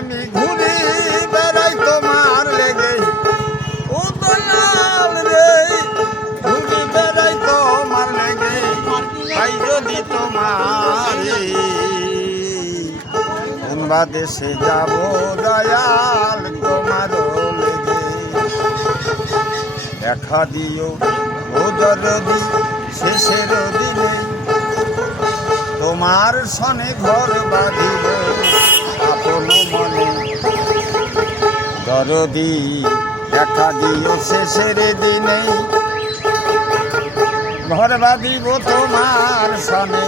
আমি ঘুরি বেড়াই তোমার লেগে, ও দয়াল রে ঘুরি বেড়াই তোমার লেগে, পাই যদি তোমার কোন দেশে যাব দয়াল তোমার লেগে, দেখা দিও ও দরদি শেষের দিনে, তোমার সনে ঘর বাঁধিব আপন মনে, দরদি দেখা দিও শেষের দিনে, ঘর বাঁধিব তোমার সনে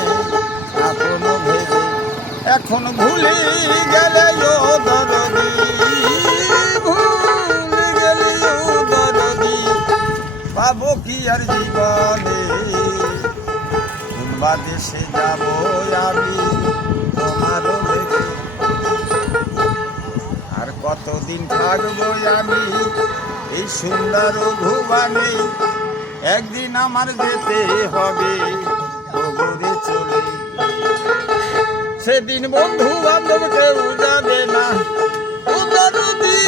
আপন ভেবে, এখন ভুলে গেলে ও দরদি, ভুলে গেলে ও দরদি, পাবো কি আর জীবনে, কোন দেশে যাব আমি তোমার লেগে, আর কতদিন থাকবো আমি এই সুন্দর ভুবনে, একদিন আমার যেতে হবে ওগরে চলে, সেদিন বন্ধু বান্ধব কেউ যাবে না ও দরদি,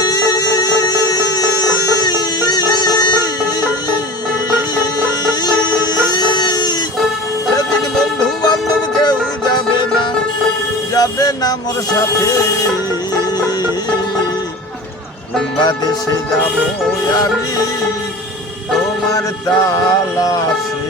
সেদিন বন্ধু বান্ধব কেউ যাবে না, যাবে না মোর সাথে, কোন দেশে যাব আমি তোমার তালাশে।